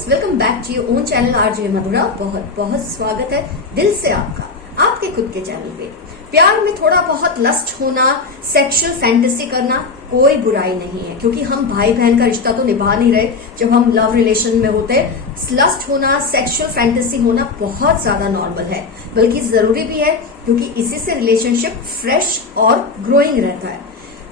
Guys, welcome back to your own channel RJ Madhura. बहुत बहुत स्वागत है दिल से आपका आपके खुद के चैनल पे। प्यार में थोड़ा बहुत लस्ट होना, सेक्सुअल फैंटेसी करना कोई बुराई नहीं है, क्योंकि हम भाई बहन का रिश्ता तो निभा नहीं रहे। जब हम लव रिलेशन में होते हैं, लस्ट होना, सेक्सुअल फैंटेसी होना बहुत ज्यादा नॉर्मल है, बल्कि जरूरी भी है, क्योंकि इसी से रिलेशनशिप फ्रेश और ग्रोइंग रहता है।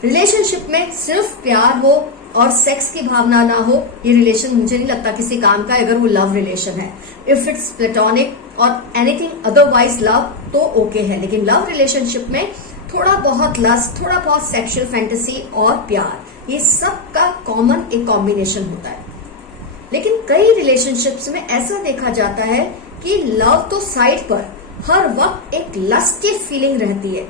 रिलेशनशिप में सिर्फ प्यार हो और सेक्स की भावना ना हो, ये रिलेशन मुझे नहीं लगता किसी काम का, अगर वो लव रिलेशन है। इफ इट्स प्लेटोनिक और एनीथिंग अदरवाइज लव तो ओके है, लेकिन लव रिलेशनशिप में थोड़ा बहुत लस्ट, थोड़ा बहुत सेक्सुअल फैंटेसी और प्यार, ये सब का कॉमन एक कॉम्बिनेशन होता है। लेकिन कई रिलेशनशिप्स में ऐसा देखा जाता है कि लव तो साइड पर, हर वक्त एक लस्टी फीलिंग रहती है।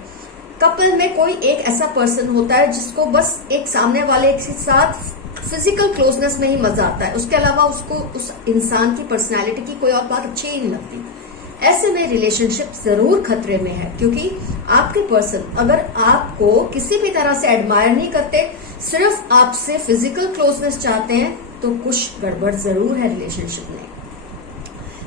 कपल में कोई एक ऐसा पर्सन होता है जिसको बस एक सामने वाले के साथ फिजिकल क्लोजनेस में ही मजा आता है, उसके अलावा उसको उस इंसान की पर्सनालिटी की कोई और बात अच्छी ही नहीं लगती। ऐसे में रिलेशनशिप जरूर खतरे में है, क्योंकि आपके पर्सन अगर आपको किसी भी तरह से एडमायर नहीं करते, सिर्फ आपसे फिजिकल क्लोजनेस चाहते हैं, तो कुछ गड़बड़ जरूर है रिलेशनशिप में।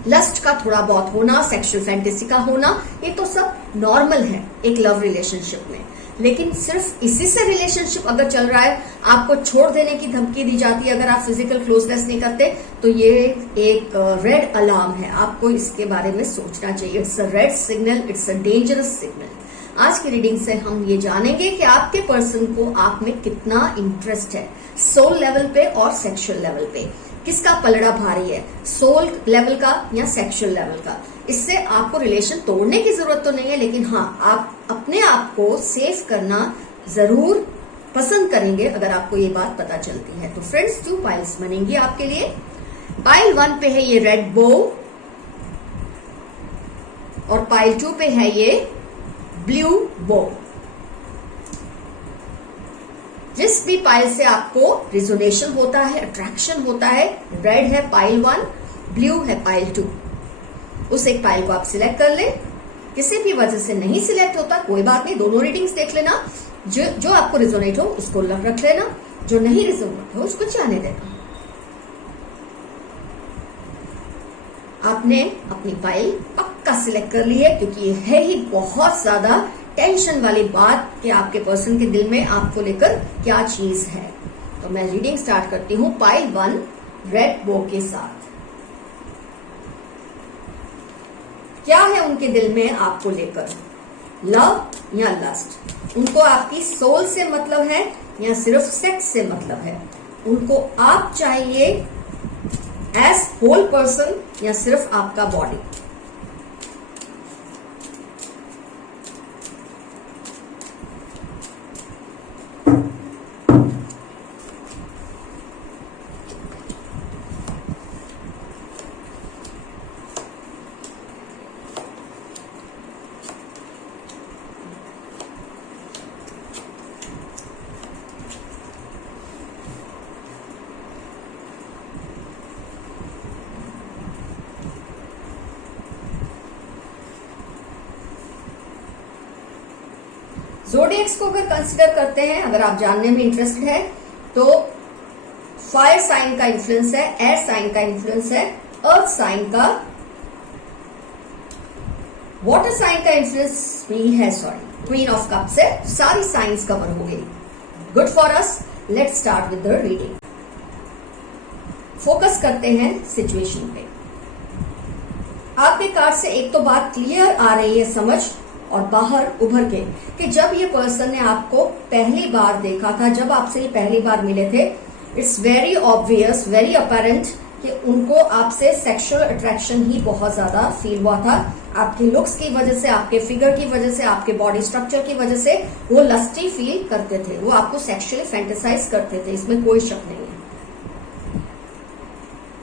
लस्ट का थोड़ा बहुत होना, सेक्सुअल फैंटेसी का होना, ये तो सब नॉर्मल है एक लव रिलेशनशिप में। लेकिन सिर्फ इसी से रिलेशनशिप अगर चल रहा है, आपको छोड़ देने की धमकी दी जाती है अगर आप फिजिकल क्लोजनेस नहीं करते, तो ये एक रेड अलार्म है, आपको इसके बारे में सोचना चाहिए। It's a red signal, it's a dangerous signal. आज की रीडिंग से हम ये जानेंगे कि आपके पर्सन को आप में कितना इंटरेस्ट है, सोल लेवल पे और सेक्सुअल लेवल पे। किसका पलड़ा भारी है, सोल लेवल का या सेक्सुअल लेवल का। इससे आपको रिलेशन तोड़ने की जरूरत तो नहीं है, लेकिन हाँ, आप अपने आप को सेफ करना जरूर पसंद करेंगे अगर आपको ये बात पता चलती है। तो फ्रेंड्स, 2 पाइल्स बनेंगी आपके लिए। पाइल 1 पे है ये रेड बो और पाइल 2 पे है ये ब्लू बो। जिस भी पाइल से आपको रिजोनेशन होता है, अट्रैक्शन होता है, रेड है पाइल 1, ब्लू है पाइल 2, उस एक पाइल को आप सिलेक्ट कर ले। किसी भी वजह से नहीं सिलेक्ट होता कोई बात नहीं, दोनों रीडिंग्स देख लेना। जो आपको रिजोनेट हो उसको रख लेना, जो नहीं रिजोनेट हो उसको जाने देना। आपने अपनी पाइल पक्का सिलेक्ट कर ली है, क्योंकि ये है ही बहुत ज्यादा टेंशन वाली बात कि आपके पर्सन के दिल में आपको लेकर क्या चीज है। तो मैं रीडिंग स्टार्ट करती हूँ पाइल 1 रेड बो के साथ। क्या है उनके दिल में आपको लेकर, लव या लस्ट? उनको आपकी सोल से मतलब है या सिर्फ सेक्स से मतलब है? उनको आप चाहिए एज होल पर्सन या सिर्फ आपका बॉडी? ज़ोडिएक्स को अगर कंसिडर करते हैं, अगर आप जानने में इंटरेस्टेड है, तो फायर साइन का इन्फ्लुएंस है, एयर साइन का इन्फ्लुएंस है, अर्थ साइन का, वाटर साइन का इन्फ्लुएंस भी है। सॉरी, क्वीन ऑफ कप से सारी साइंस कवर हो गई। Good for us. Let's start with the reading. Focus करते हैं सिचुएशन पे। आपके कार्ड से एक तो बात क्लियर आ रही है समझ और बाहर उभर के, कि जब ये पर्सन ने आपको पहली बार देखा था, जब आपसे ये पहली बार मिले थे, it's very obvious, very apparent कि उनको आपसे सेक्सुअल अट्रैक्शन ही बहुत ज्यादा फील हुआ था। आपके लुक्स की वजह से, आपके फिगर की वजह से, आपके बॉडी स्ट्रक्चर की वजह से वो लस्टी फील करते थे, वो आपको सेक्सुअली फैंटेसाइज करते थे, इसमें कोई शक नहीं है।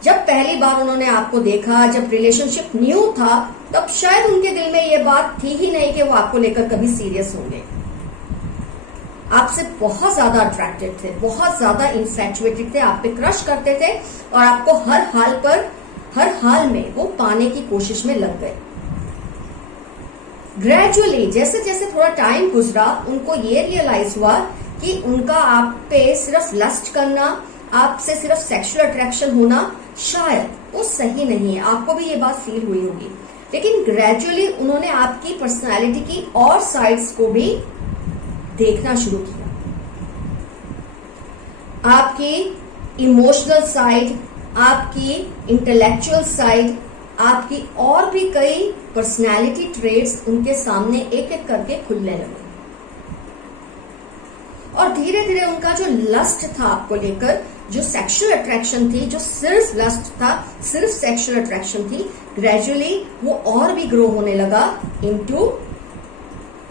जब पहली बार उन्होंने आपको देखा, जब रिलेशनशिप न्यू था, तब शायद उनके दिल में ये बात थी ही नहीं कि वो आपको लेकर कभी सीरियस होंगे। आपसे बहुत ज्यादा अट्रैक्टेड थे, बहुत ज्यादा इन्फैचुएटेड थे, आप पे क्रश करते थे और आपको हर हाल में वो पाने की कोशिश में लग गए। ग्रेजुअली जैसे जैसे थोड़ा टाइम गुजरा, उनको ये रियलाइज हुआ कि उनका आप पे सिर्फ लस्ट करना, आपसे सिर्फ सेक्सुअल अट्रैक्शन होना शायद वो सही नहीं है। आपको भी ये बात फील हुई होगी। लेकिन ग्रेजुअली उन्होंने आपकी पर्सनालिटी की और साइड्स को भी देखना शुरू किया। आपकी इमोशनल साइड, आपकी इंटेलेक्चुअल साइड, आपकी और भी कई पर्सनालिटी ट्रेट्स उनके सामने एक एक करके खुलने लगे। और धीरे धीरे उनका जो लस्ट था आपको लेकर, जो सेक्सुअल अट्रैक्शन थी, जो सिर्फ लस्ट था, सिर्फ सेक्सुअल अट्रैक्शन थी, ग्रेजुअली वो और भी ग्रो होने लगा इनटू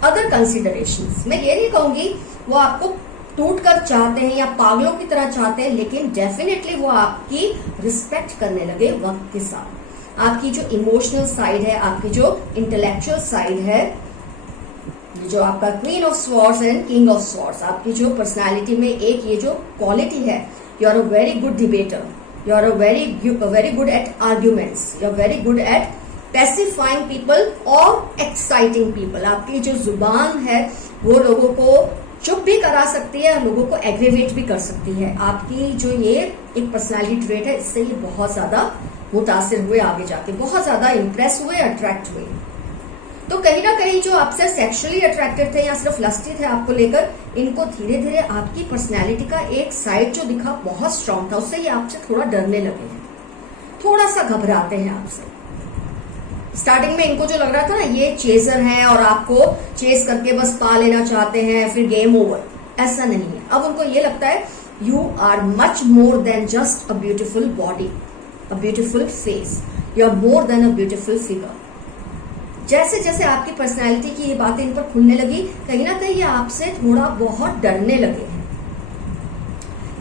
अदर कंसिडरेशंस। मैं ये नहीं कहूंगी वो आपको टूट कर चाहते हैं या पागलों की तरह चाहते हैं, लेकिन डेफिनेटली वो आपकी रिस्पेक्ट करने लगे वक्त के साथ। आपकी जो इमोशनल साइड है, आपकी जो इंटेलेक्चुअल साइड है, जो आपका queen of swords and king of swords, आपकी जो पर्सनालिटी में एक ये जो क्वालिटी है, you are a very good debater, you are a very good at arguments, you are very good at pacifying people और एक्साइटिंग पीपल। आपकी जो जुबान है वो लोगों को चुप भी करा सकती है, लोगों को एग्रीवेट भी कर सकती है। आपकी जो ये एक पर्सनालिटी ट्रेट है, इससे ये बहुत ज्यादा मुतासिर हुए, आगे जाके बहुत ज्यादा इंप्रेस हुए, अट्रैक्ट हुए। तो कहीं ना कहीं जो आपसे सेक्सुअली अट्रैक्टेड थे या सिर्फ लस्टी थे आपको लेकर, इनको धीरे धीरे आपकी पर्सनैलिटी का एक साइड जो दिखा बहुत स्ट्रांग था, उससे ये आपसे थोड़ा डरने लगे हैं, थोड़ा सा घबराते हैं आपसे। स्टार्टिंग में इनको जो लग रहा था ना ये चेजर है और आपको चेस करके बस पा लेना चाहते हैं, फिर गेम ओवर, ऐसा नहीं है। अब उनको ये लगता है you are much more than just a beautiful body, a beautiful face, you are more than a beautiful figure. जैसे जैसे आपकी पर्सनैलिटी की ये बातें इन पर खुलने लगी, कहीं ना कहीं ये आपसे थोड़ा बहुत डरने लगे हैं।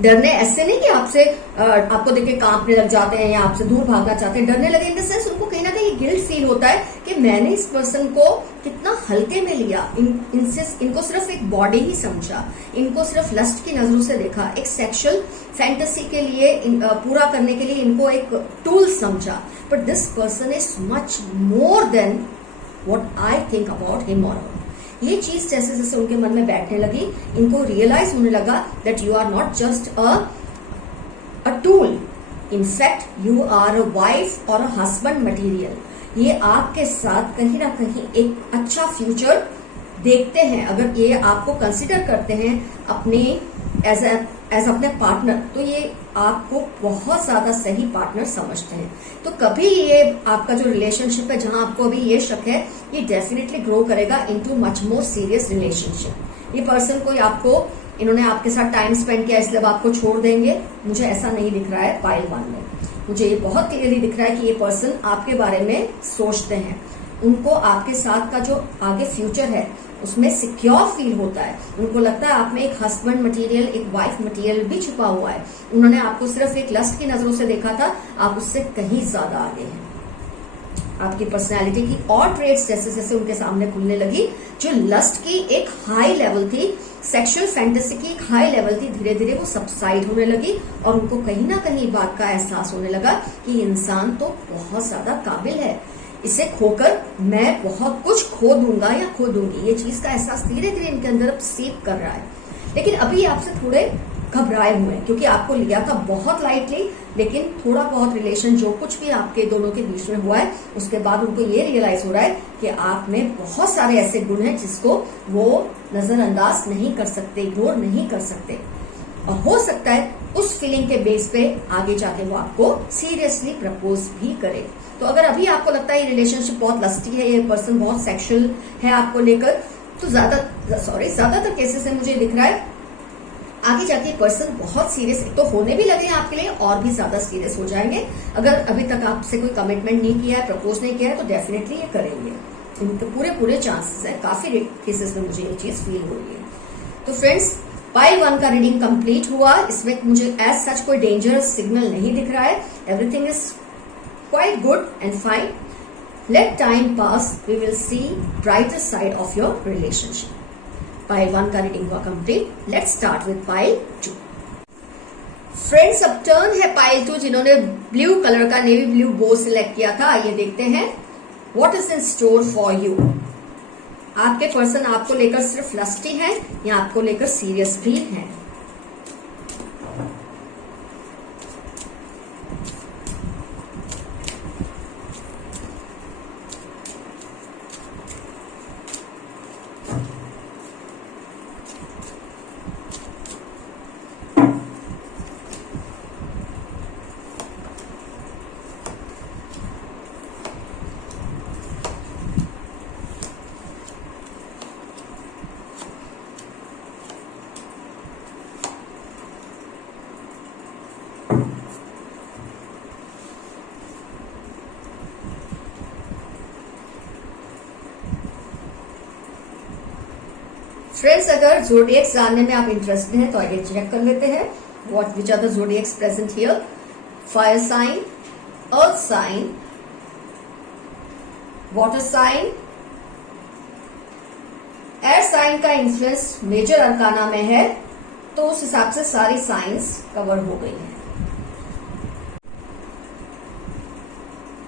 डरने ऐसे नहीं कि आपसे आपको देख के कांपने लग जाते हैं या आपसे दूर भागना चाहते हैं, डरने लगे इन द सेंस उनको कहीं ना कहीं गिल्ट फील होता है कि मैंने इस पर्सन को कितना हल्के में लिया, इनको सिर्फ एक बॉडी ही समझा, इनको सिर्फ लस्ट की नजरों से देखा, एक सेक्सुअल फैंटेसी के लिए पूरा करने के लिए इनको एक टूल समझा। But this person is much more then what I think about him और हर। ये चीज जैसे जैसे उनके मन में बैठने लगी, इनको रियलाइज होने लगा that you are not just a tool, in fact you are a wife और अ हस्बैंड मटेरियल। ये आपके साथ कहीं ना कहीं एक अच्छा फ्यूचर देखते हैं। अगर ये आपको कंसिडर करते हैं अपने एज अपने पार्टनर, तो ये आपको बहुत ज्यादा सही पार्टनर समझते हैं। तो कभी ये आपका जो रिलेशनशिप है, जहां आपको अभी ये शक है, ये डेफिनेटली ग्रो करेगा into much more serious relationship. ये पर्सन कोई आपको, इन्होंने आपके साथ टाइम स्पेंड किया इसलिए आपको छोड़ देंगे, मुझे ऐसा नहीं दिख रहा है पाइल 1 में। मुझे ये बहुत क्लियरली दिख रहा है कि ये पर्सन आपके बारे में सोचते हैं, उनको आपके साथ का जो आगे फ्यूचर है उसमें सिक्योर फील होता है। उनको लगता है आप में एक हस्बैंड मटेरियल, एक वाइफ मटेरियल भी छुपा हुआ है। उन्होंने आपको सिर्फ एक लस्ट की नजरों से देखा था, आप उससे कहीं ज्यादा आगे हैं। आपकी पर्सनैलिटी की और ट्रेट्स जैसे जैसे उनके सामने खुलने लगी, जो लस्ट की एक हाई लेवल थी, सेक्सुअल फैंटेसी की एक हाई लेवल थी, धीरे धीरे वो सबसाइड होने लगी और उनको कहीं ना कहीं बात का एहसास होने लगा कि इंसान तो बहुत ज्यादा काबिल है, इसे खोकर मैं बहुत कुछ खो दूंगा या खो दूंगी। ये चीज का एहसास धीरे धीरे इनके अंदर अब सीप कर रहा है। लेकिन अभी आपसे थोड़े घबराए हुए हैं, क्योंकि आपको लिया था बहुत लाइटली, लेकिन थोड़ा बहुत रिलेशन जो कुछ भी आपके दोनों के बीच में हुआ है, उसके बाद उनको ये रियलाइज हो रहा है कि आप में बहुत सारे ऐसे गुण हैं जिसको वो नजरअंदाज नहीं कर सकते, इग्नोर नहीं कर सकते। और हो सकता है उस फीलिंग के बेस पे आगे जाके वो आपको सीरियसली प्रपोज भी करे। तो अगर अभी आपको लगता है ये रिलेशनशिप बहुत लस्टी है, ये पर्सन बहुत सेक्सुअल है आपको लेकर, तो ज्यादातर केसेस में मुझे दिख रहा है आगे जाके पर्सन बहुत सीरियस तो होने भी लगे हैं आपके लिए, और भी ज्यादा सीरियस हो जाएंगे। अगर अभी तक आपसे कोई कमिटमेंट नहीं किया है, प्रपोज नहीं किया है, तो डेफिनेटली ये करेंगे। इनके पूरे चांसेस है, काफी केसेस में मुझे ये चीज फील हो रही है। तो फ्रेंड्स, पाइल 1 का रीडिंग कंप्लीट हुआ। इसमें मुझे एज सच कोई डेंजरस सिग्नल नहीं दिख रहा है। Everything is quite good and fine. Let time pass. We will see brighter side of your relationship. Pile 1 का रीडिंग हुआ complete. Let's start with pile 2. Friends, अब टर्न है पाइल 2, जिन्होंने ब्लू कलर का नेवी ब्लू बो select किया था। आइए देखते हैं what is in store for you. आपके पर्सन आपको लेकर सिर्फ लस्टी है या आपको लेकर सीरियस भी है। फ्रेंड्स, अगर ज़ोडिएक्स जानने में आप इंटरेस्टेड हैं तो आइए चेक कर लेते हैं what which are the zodiacs present here. Fire sign, earth sign, water sign, air sign का इन्फ्लुएंस मेजर अरकाना में है, तो उस हिसाब से सारी साइंस कवर हो गई है।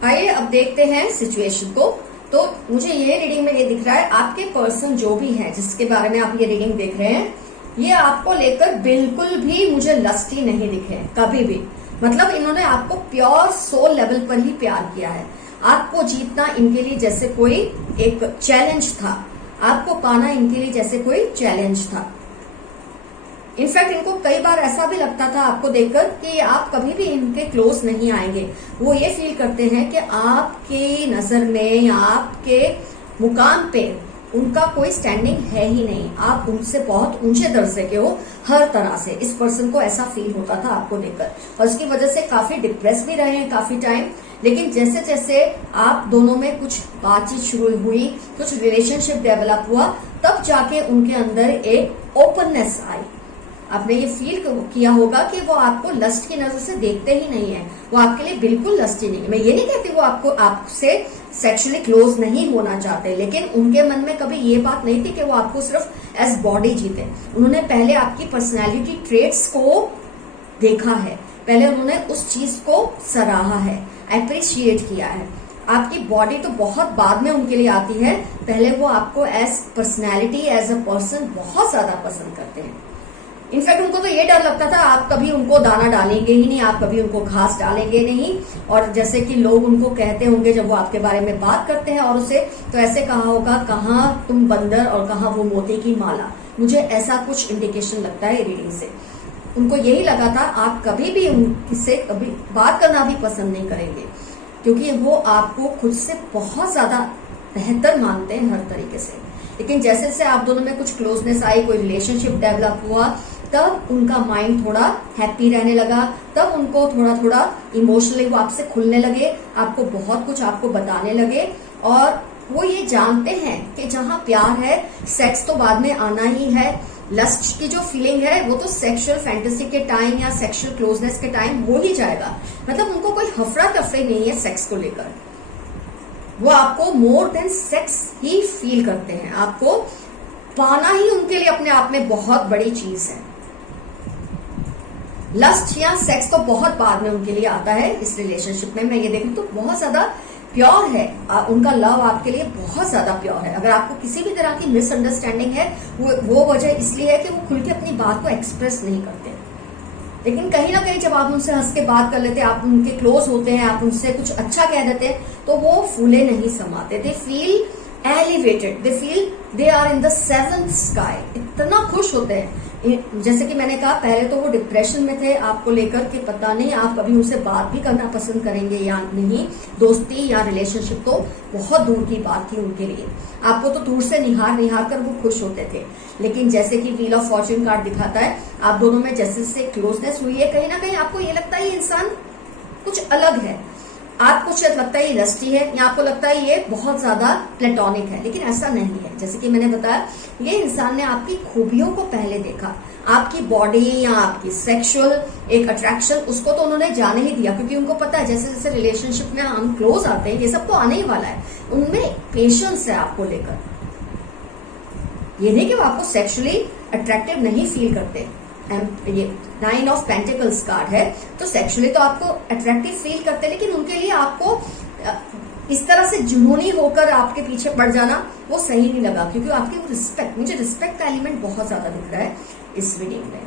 आइए अब देखते हैं सिचुएशन को। तो मुझे ये रीडिंग में ये दिख रहा है, आपके पर्सन जो भी है जिसके बारे में आप ये रीडिंग देख रहे हैं, ये आपको लेकर बिल्कुल भी मुझे लस्टी नहीं दिखे कभी भी। मतलब इन्होंने आपको प्योर सोल लेवल पर ही प्यार किया है। आपको जीतना इनके लिए जैसे कोई एक चैलेंज था, आपको पाना इनके लिए जैसे कोई चैलेंज था। इनफैक्ट इनको कई बार ऐसा भी लगता था आपको देखकर कि आप कभी भी इनके क्लोज नहीं आएंगे। वो ये फील करते हैं कि आपकी नजर में या आपके मुकाम पे उनका कोई स्टैंडिंग है ही नहीं, आप उनसे बहुत ऊंचे दर्जे के हो हर तरह से। इस पर्सन को ऐसा फील होता था आपको देखकर, और उसकी वजह से काफी डिप्रेस भी रहे हैं काफी टाइम। लेकिन जैसे जैसे आप दोनों में कुछ बातचीत शुरू हुई, कुछ रिलेशनशिप डेवलप हुआ, तब जाके उनके अंदर एक ओपननेस आई। आपने ये फील किया होगा कि वो आपको लस्ट की नजर से देखते ही नहीं है, वो आपके लिए बिल्कुल लस्टी नहीं है। मैं ये नहीं कहती वो आपसे सेक्सुअली क्लोज नहीं होना चाहते, लेकिन उनके मन में कभी ये बात नहीं थी कि वो आपको सिर्फ एज बॉडी जीते। उन्होंने पहले आपकी पर्सनैलिटी ट्रेट्स को देखा है, पहले उन्होंने उस चीज को सराहा है, अप्रिशिएट किया है। आपकी बॉडी तो बहुत बाद में उनके लिए आती है, पहले वो आपको as personality, as a person बहुत ज्यादा पसंद करते हैं। इनफैक्ट उनको तो ये डर लगता था आप कभी उनको दाना डालेंगे ही नहीं, आप कभी उनको घास डालेंगे नहीं। और जैसे कि लोग उनको कहते होंगे जब वो आपके बारे में बात करते हैं और उसे, तो ऐसे कहा होगा, कहाँ तुम बंदर और कहाँ वो मोती की माला। मुझे ऐसा कुछ इंडिकेशन लगता है रीडिंग से। उनको यही लगा था आप कभी भी उनसे कभी बात करना भी पसंद नहीं करेंगे, क्योंकि वो आपको खुद से बहुत ज्यादा बेहतर मानते हैं हर तरीके से। लेकिन जैसे जैसे आप दोनों में कुछ क्लोजनेस आई, कोई रिलेशनशिप डेवलप हुआ, तब उनका माइंड थोड़ा हैप्पी रहने लगा, तब उनको थोड़ा थोड़ा इमोशनली वो आपसे खुलने लगे, आपको बहुत कुछ आपको बताने लगे। और वो ये जानते हैं कि जहाँ प्यार है, सेक्स तो बाद में आना ही है। लस्ट की जो फीलिंग है वो तो सेक्सुअल फैंटेसी के टाइम या सेक्सुअल क्लोजनेस के टाइम हो ही जाएगा। मतलब उनको कोई हफड़ा तफड़ी नहीं है सेक्स को लेकर। वो आपको मोर देन सेक्स ही फील करते हैं। आपको पाना ही उनके लिए अपने आप में बहुत बड़ी चीज है। लस्ट या सेक्स तो बहुत बाद में उनके लिए आता है इस रिलेशनशिप में। मैं ये देखूं तो बहुत ज्यादा प्योर है उनका लव, आपके लिए बहुत ज्यादा प्योर है। अगर आपको किसी भी तरह की मिसअंडरस्टैंडिंग है, वो वजह इसलिए है कि वो खुल के अपनी बात को एक्सप्रेस नहीं करते। लेकिन कहीं ना कहीं जब आप उनसे हंस के बात कर लेते हैं, आप उनके क्लोज होते हैं, आप उनसे कुछ अच्छा कह देते हैं, तो वो फूले नहीं समाते। They feel elevated, they feel they are in the seventh sky. इतना खुश होते हैं। जैसे कि मैंने कहा, पहले तो वो डिप्रेशन में थे आपको लेकर के, पता नहीं आप कभी उनसे बात भी करना पसंद करेंगे या नहीं। दोस्ती या रिलेशनशिप तो बहुत दूर की बात थी उनके लिए। आपको तो दूर से निहार निहार कर वो खुश होते थे। लेकिन जैसे कि व्हील ऑफ फॉर्च्यून कार्ड दिखाता है, आप दोनों में जैसे जैसे क्लोजनेस हुई है, कहीं ना कहीं आपको ये लगता है ये इंसान कुछ अलग है। आपको शायद लगता है ये लस्टी है, या आपको लगता है ये बहुत ज्यादा प्लेटोनिक है, लेकिन ऐसा नहीं है। जैसे कि मैंने बताया, ये इंसान ने आपकी खूबियों को पहले देखा। आपकी बॉडी या आपकी सेक्सुअल एक अट्रैक्शन, उसको तो उन्होंने जाने ही दिया, क्योंकि उनको पता है जैसे जैसे रिलेशनशिप में हम क्लोज आते हैं, ये सब तो आने ही वाला है। उनमें पेशेंस है आपको लेकर। ये नहीं कि वो आपको सेक्सुअली अट्रैक्टिव नहीं फील करते। ये 9 ऑफ पेंटिकल्स कार्ड है, तो सेक्सुअली तो आपको अट्रैक्टिव फील करते हैं, लेकिन उनके लिए आपको इस तरह से जुनूनी होकर आपके पीछे पड़ जाना वो सही नहीं लगा। क्योंकि आपकी वो रिस्पेक्ट, मुझे रिस्पेक्ट का एलिमेंट बहुत ज्यादा दिख रहा है इस रीडिंग में।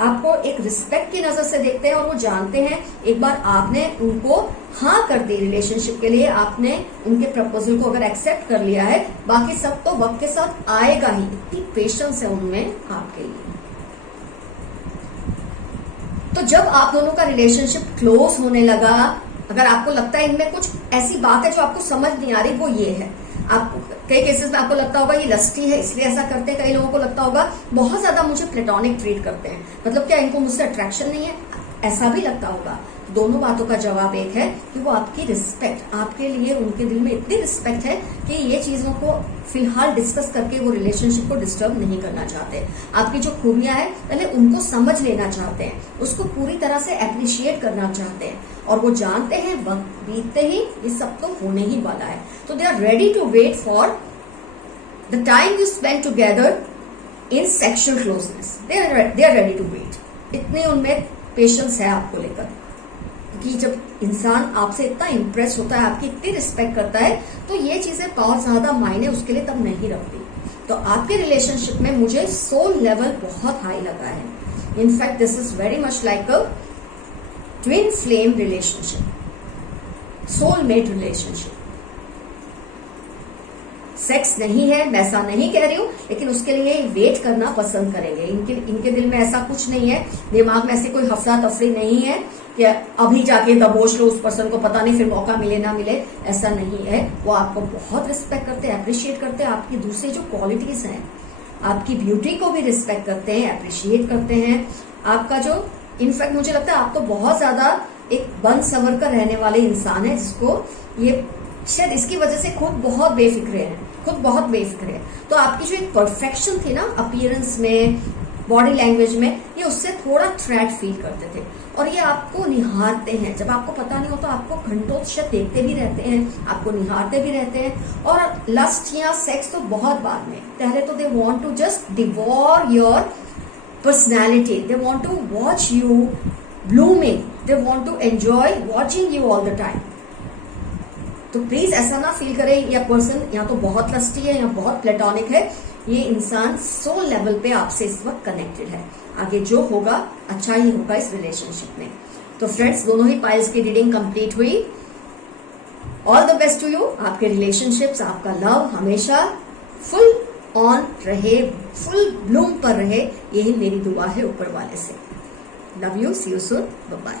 आपको एक रिस्पेक्ट की नजर से देखते हैं, और वो जानते हैं एक बार आपने उनको हाँ कर दी रिलेशनशिप के लिए, आपने उनके प्रपोजल को अगर एक्सेप्ट कर लिया है, बाकी सब तो वक्त के साथ आएगा ही। इतनी पेशेंस है उनमें आपके लिए। तो जब आप दोनों का रिलेशनशिप क्लोज होने लगा, अगर आपको लगता है इनमें कुछ ऐसी बात है जो आपको समझ नहीं आ रही, वो ये है। आपको कई केसेस में आपको लगता होगा ये लस्टी है इसलिए ऐसा करते हैं। कई लोगों को लगता होगा बहुत ज्यादा मुझे प्लेटोनिक ट्रीट करते हैं, मतलब क्या इनको मुझसे अट्रैक्शन नहीं है, ऐसा भी लगता होगा। दोनों बातों का जवाब एक है कि वो आपकी रिस्पेक्ट, आपके लिए उनके दिल में इतनी रिस्पेक्ट है कि ये चीजों को फिलहाल डिस्कस करके वो रिलेशनशिप को डिस्टर्ब नहीं करना चाहते। आपकी जो खूबियां हैं पहले उनको समझ लेना चाहते हैं, उसको पूरी तरह से एप्रिशिएट करना चाहते हैं, और वो जानते हैं वक्त बीतते ही ये सब तो होने ही वाला है। तो they are ready to wait for the time you spend together in sexual closeness. They are ready to wait. इतनी उनमें पेशेंस है आपको लेकर कि जब इंसान आपसे इतना इंप्रेस होता है, आपकी इतनी रिस्पेक्ट करता है, तो ये चीजें बहुत ज्यादा मायने उसके लिए तब नहीं रखती। तो आपके रिलेशनशिप में मुझे सोल लेवल बहुत हाई लगा है। In fact this is very much like a twin flame relationship, soulmate relationship. Sex नहीं है, मैं ऐसा नहीं कह रही हूं, लेकिन उसके लिए वेट करना पसंद करेंगे। इनके दिल में ऐसा कुछ नहीं है, दिमाग में ऐसी कोई हफ्सा तफरी नहीं है कि अभी जाके दबोच लो उस पर्सन को, पता नहीं फिर मौका मिले ना मिले, ऐसा नहीं है। वो आपको बहुत रिस्पेक्ट करते हैं, अप्रिशिएट करते हैं, आपकी दूसरी जो क्वालिटीज हैं, आपकी ब्यूटी को भी रिस्पेक्ट करते हैं, अप्रिशिएट करते हैं। आपका जो, इनफैक्ट मुझे लगता है आप तो बहुत ज्यादा एक बन संवर कर रहने वाले इंसान है, जिसको ये शायद इसकी वजह से खुद बहुत बेफिक्रे हैं, खुद बहुत बेफिक्रे है। तो आपकी जो एक परफेक्शन थी ना अपीयरेंस में, बॉडी लैंग्वेज में, ये उससे थोड़ा थ्रेट फील करते थे, और ये आपको निहारते हैं। जब आपको पता नहीं होता, आपको घंटों शायद देखते भी रहते हैं, आपको निहारते भी रहते हैं। और लस्ट या सेक्स तो बहुत बाद में, पहले तो they want to just devour your personality, they want to watch you blooming, they want to enjoy watching you all the time. तो प्लीज ऐसा ना फील करें या पर्सन या तो बहुत लस्टी है या बहुत प्लेटोनिक है। ये इंसान सोल लेवल पे आपसे इस वक्त कनेक्टेड है। आगे जो होगा अच्छा ही होगा इस रिलेशनशिप में। तो फ्रेंड्स, दोनों ही पाइल्स की रीडिंग कंप्लीट हुई। All the best to you. आपके रिलेशनशिप्स, आपका लव हमेशा फुल ऑन रहे, फुल ब्लूम पर रहे, यही मेरी दुआ है ऊपर वाले से। Love you, see you soon, bye bye.